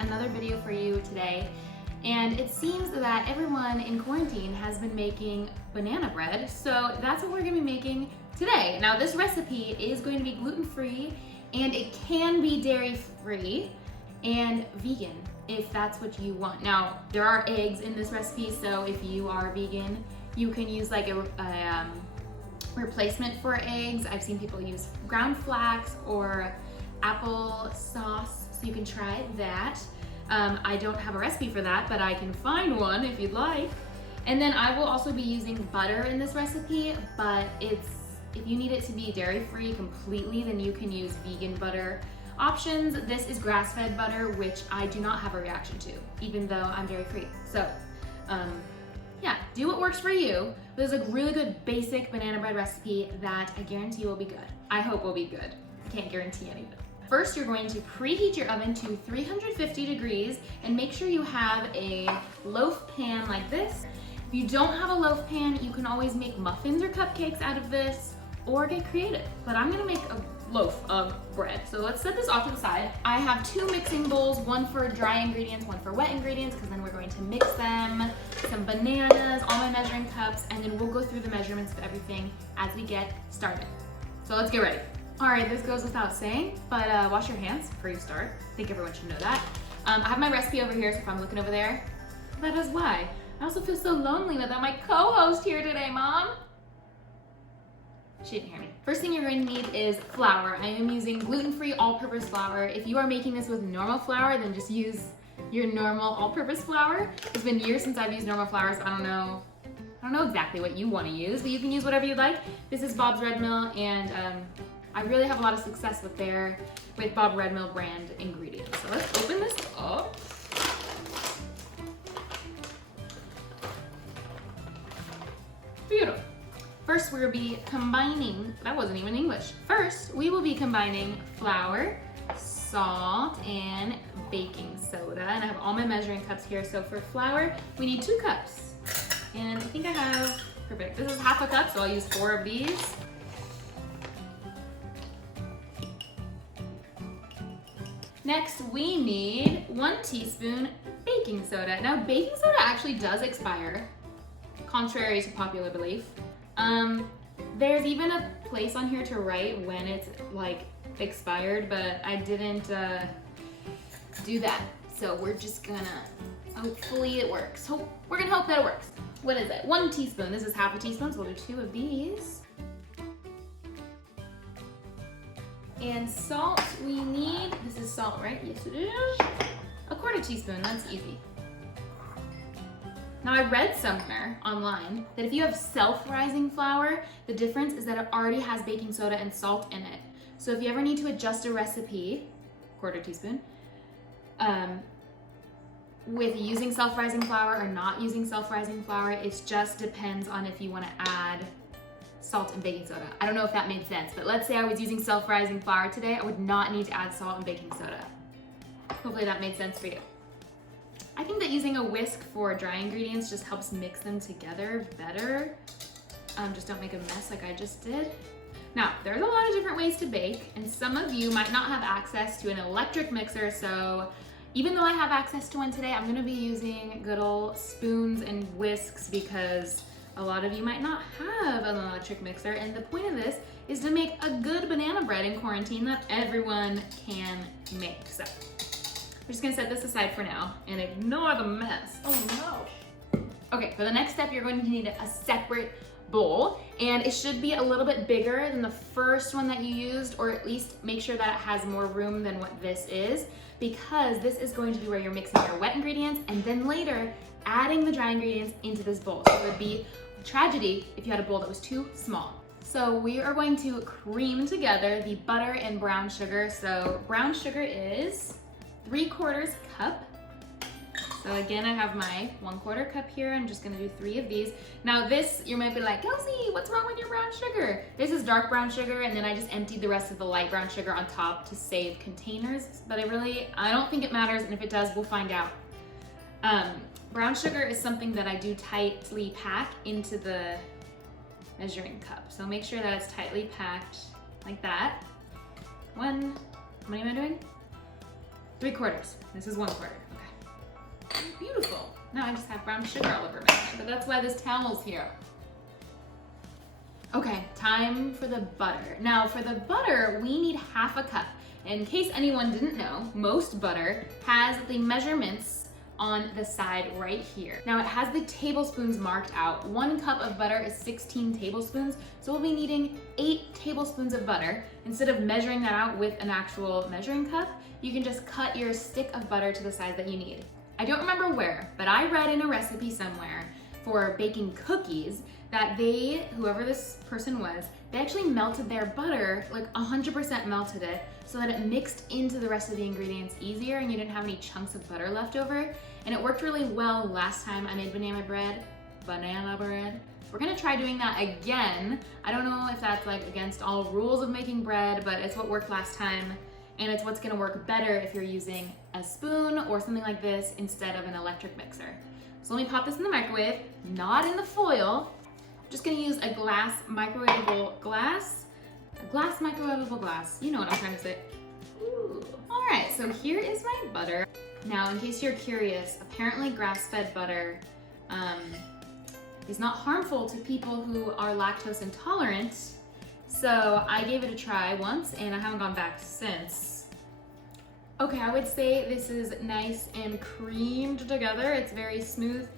another video for you today. And it seems that everyone in quarantine has been making banana bread, so that's what we're gonna be making today. Now this recipe is going to be gluten-free, and it can be dairy-free and vegan if that's what you want. Now there are eggs in this recipe, so if you are vegan, you can use like a replacement for eggs. I've seen people use ground flax or apple sauce, so you can try that. I don't have a recipe for that, but I can find one if you'd like. And then I will also be using butter in this recipe, but if you need it to be dairy-free completely, then you can use vegan butter options. This is grass-fed butter, which I do not have a reaction to, even though I'm dairy-free. So, yeah, do what works for you. There's a really good basic banana bread recipe that I guarantee will be good. I hope will be good. I can't guarantee anything. First, you're going to preheat your oven to 350 degrees and make sure you have a loaf pan like this. If you don't have a loaf pan, you can always make muffins or cupcakes out of this or get creative. But I'm gonna make a loaf of bread. So let's set this off to the side. I have two mixing bowls, one for dry ingredients, one for wet ingredients, because then we're going to mix them, some bananas, all my measuring cups, and then we'll go through the measurements of everything as we get started. So let's get ready. All right, this goes without saying, but wash your hands before you start. I think everyone should know that. I have my recipe over here, so if I'm looking over there, that is why. I also feel so lonely without my co-host here today, Mom. She didn't hear me. First thing you're going to need is flour. I am using gluten-free all-purpose flour. If you are making this with normal flour, then just use your normal all-purpose flour. It's been years since I've used normal flour, so I don't know exactly what you want to use, but you can use whatever you like. This is Bob's Red Mill, and I really have a lot of success with Bob Red Mill brand ingredients. So let's open this up. Beautiful. First, we'll be combining, that wasn't even English. First, we will be combining flour, salt, and baking soda. And I have all my measuring cups here. So for flour, we need 2 cups. And I think I have, perfect. This is half a cup, so I'll use 4 of these. Next, we need 1 teaspoon baking soda. Now, baking soda actually does expire, contrary to popular belief. There's even a place on here to write when it's like expired, but I didn't do that. So we're just gonna, hopefully it works. We're gonna hope that it works. What is it? 1 teaspoon. This is half a teaspoon, so we'll do 2 of these. And salt we need, this is salt, right? Yes it is. 1/4 teaspoon, that's easy. Now I read somewhere online that if you have self-rising flour, the difference is that it already has baking soda and salt in it. So if you ever need to adjust a recipe, 1/4 teaspoon, with using self-rising flour or not using self-rising flour, it just depends on if you want to add salt and baking soda. I don't know if that made sense, but let's say I was using self-rising flour today, I would not need to add salt and baking soda. Hopefully that made sense for you. I think that using a whisk for dry ingredients just helps mix them together better. Just don't make a mess like I just did. Now, there's a lot of different ways to bake, and some of you might not have access to an electric mixer, so even though I have access to one today, I'm gonna be using good old spoons and whisks because a lot of you might not have an electric mixer, and the point of this is to make a good banana bread in quarantine that everyone can make. So we're just gonna set this aside for now and ignore the mess. Oh no. Okay, for the next step, you're going to need a separate bowl, and it should be a little bit bigger than the first one that you used, or at least make sure that it has more room than what this is, because this is going to be where you're mixing your wet ingredients and then later adding the dry ingredients into this bowl. So it would be a tragedy if you had a bowl that was too small. So we are going to cream together the butter and brown sugar. So brown sugar is 3/4 cup. So again, I have my 1/4 cup here. I'm just gonna do 3 of these. Now this, you might be like, Kelcey, what's wrong with your brown sugar? This is dark brown sugar, and then I just emptied the rest of the light brown sugar on top to save containers. But I don't think it matters, and if it does, we'll find out. Brown sugar is something that I do tightly pack into the measuring cup. So make sure that it's tightly packed like that. How many am I doing? 3/4. This is 1/4. Okay. Beautiful. Now I just have brown sugar all over my hand, but that's why this towel's here. Okay, time for the butter. Now for the butter, we need 1/2 cup. In case anyone didn't know, most butter has the measurements on the side right here. Now it has the tablespoons marked out. 1 cup of butter is 16 tablespoons, so we'll be needing 8 tablespoons of butter. Instead of measuring that out with an actual measuring cup, you can just cut your stick of butter to the size that you need. I don't remember where, but I read in a recipe somewhere for baking cookies that whoever this person was, they actually melted their butter, like 100% melted it, so that it mixed into the rest of the ingredients easier and you didn't have any chunks of butter left over. And it worked really well last time I made banana bread. We're gonna try doing that again. I don't know if that's like against all rules of making bread, but it's what worked last time. And it's what's gonna work better if you're using a spoon or something like this instead of an electric mixer. So let me pop this in the microwave, not in the foil. I'm just gonna use a glass microwavable glass. You know what I'm trying to say. Ooh. All right, so here is my butter. Now, in case you're curious, apparently grass-fed butter is not harmful to people who are lactose intolerant. So I gave it a try once and I haven't gone back since. Okay, I would say this is nice and creamed together. It's very smooth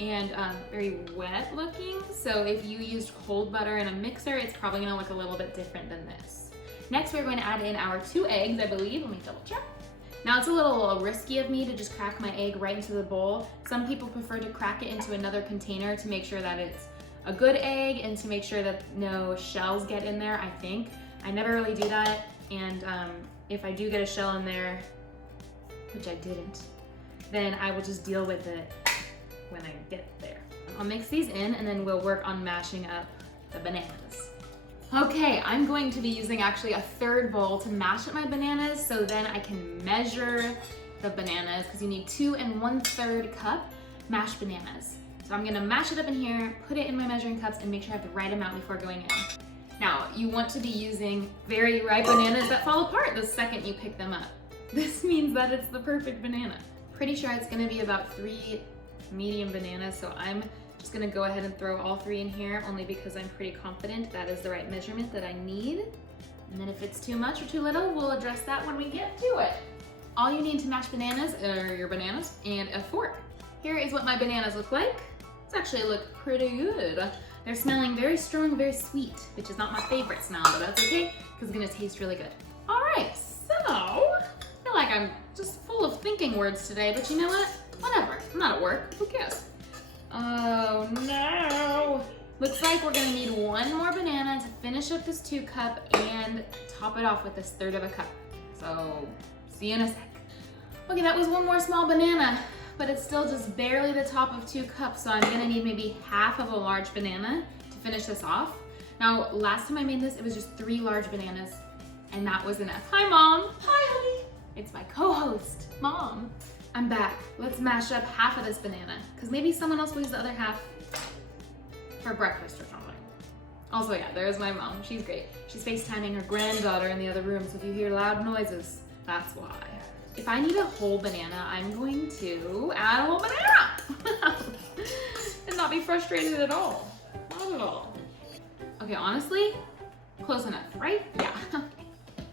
and very wet looking. So if you used cold butter in a mixer, it's probably gonna look a little bit different than this. Next, we're going to add in our 2 eggs, I believe. Let me double check. Now it's a little risky of me to just crack my egg right into the bowl. Some people prefer to crack it into another container to make sure that it's a good egg and to make sure that no shells get in there, I think. I never really do that, and if I do get a shell in there, which I didn't, then I will just deal with it when I get there. I'll mix these in and then we'll work on mashing up the bananas. Okay, I'm going to be using actually a 3rd bowl to mash up my bananas so then I can measure the bananas because you need 2 1/3 cup mashed bananas. So I'm gonna mash it up in here, put it in my measuring cups, and make sure I have the right amount before going in. Now, you want to be using very ripe bananas that fall apart the second you pick them up. This means that it's the perfect banana. Pretty sure it's gonna be about 3 medium bananas, so I'm just gonna go ahead and throw all 3 in here, only because I'm pretty confident that is the right measurement that I need. And then if it's too much or too little, we'll address that when we get to it. All you need to mash bananas are your bananas and a fork. Here is what my bananas look like. These actually look pretty good. They're smelling very strong, very sweet, which is not my favorite smell, but that's okay, because it's gonna taste really good. All right, so, I feel like I'm just full of thinking words today, but you know what? Whatever, I'm not at work, who cares? Oh no. Looks like we're gonna need 1 more banana to finish up this 2 cup and top it off with this 1/3 cup. So, see you in a sec. Okay, that was 1 more small banana, but it's still just barely the top of 2 cups, so I'm gonna need maybe 1/2 of a large banana to finish this off. Now, last time I made this, it was just 3 large bananas, and that was enough. Hi, Mom. Hi, honey. It's my co-host, Mom. I'm back. Let's mash up 1/2 of this banana, because maybe someone else will use the other 1/2 for breakfast or something. Also, yeah, there's my mom. She's great. She's FaceTiming her granddaughter in the other room, so if you hear loud noises, that's why. If I need a whole banana, I'm going to add a whole banana and not be frustrated at all. Not at all. Okay, honestly, close enough, right? Yeah.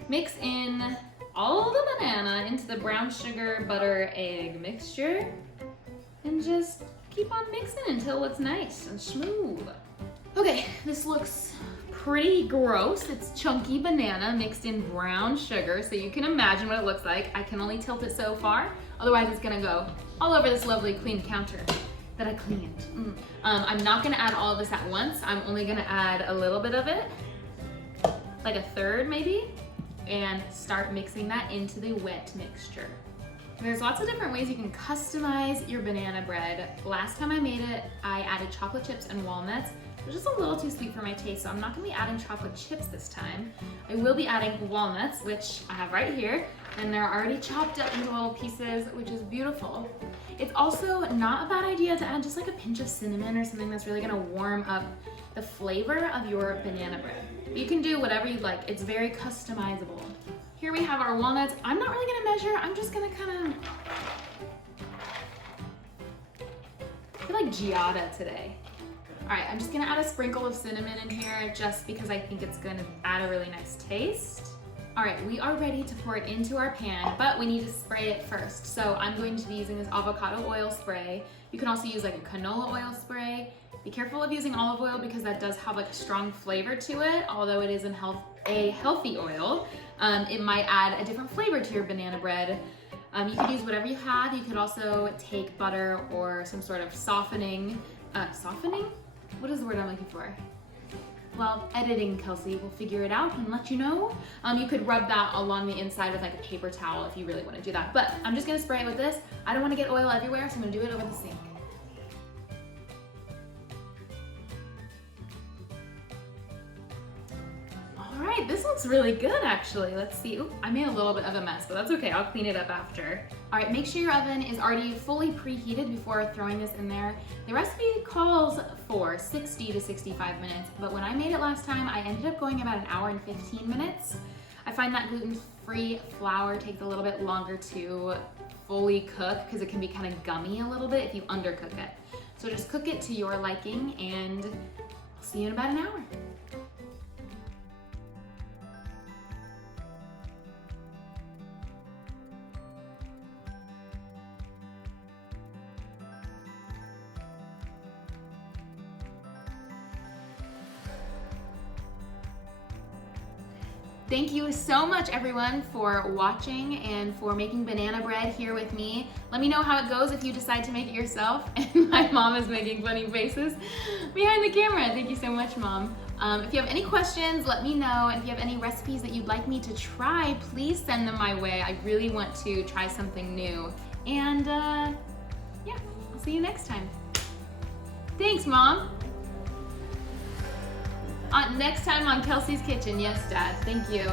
Mix in all the banana into the brown sugar, butter, egg mixture and just keep on mixing until it looks nice and smooth. Okay, this looks pretty gross. It's chunky banana mixed in brown sugar, so you can imagine what it looks like. I can only tilt it so far, otherwise it's gonna go all over this lovely clean counter that I cleaned. I'm not gonna add all of this at once. I'm only gonna add a little bit of it, like a 1/3 maybe, and start mixing that into the wet mixture. There's lots of different ways you can customize your banana bread. Last time I made it, I added chocolate chips and walnuts. It was just a little too sweet for my taste, so I'm not gonna be adding chocolate chips this time. I will be adding walnuts, which I have right here, and they're already chopped up into little pieces, which is beautiful. It's also not a bad idea to add just like a pinch of cinnamon or something that's really gonna warm up the flavor of your banana bread. You can do whatever you like. It's very customizable. Here we have our walnuts. I'm not really gonna measure, I'm just gonna kind of, I feel like Giada today. All right, I'm just gonna add a sprinkle of cinnamon in here just because I think it's gonna add a really nice taste. All right, we are ready to pour it into our pan, but we need to spray it first. So I'm going to be using this avocado oil spray. You can also use like a canola oil spray. Be careful of using olive oil because that does have like a strong flavor to it, although it is a healthy oil. It might add a different flavor to your banana bread. You could use whatever you have. You could also take butter or some sort of softening. Softening? What is the word I'm looking for? Well, editing, Kelcey, will figure it out and let you know. You could rub that along the inside with like a paper towel if you really want to do that. But I'm just gonna spray it with this. I don't want to get oil everywhere, so I'm gonna do it over the sink. All right, this looks really good actually. Let's see. Oop, I made a little bit of a mess, but that's okay. I'll clean it up after. All right, make sure your oven is already fully preheated before throwing this in there. The recipe calls for 60 to 65 minutes, but when I made it last time, I ended up going about an hour and 15 minutes. I find that gluten-free flour takes a little bit longer to fully cook because it can be kind of gummy a little bit if you undercook it. So just cook it to your liking and I'll see you in about an hour. Thank you so much everyone for watching and for making banana bread here with me. Let me know how it goes if you decide to make it yourself. And my mom is making funny faces behind the camera. Thank you so much, Mom. If you have any questions, let me know. And if you have any recipes that you'd like me to try, please send them my way. I really want to try something new. And yeah, I'll see you next time. Thanks, Mom. Next time on Kelcey's Kitchen. Yes, Dad. Thank you.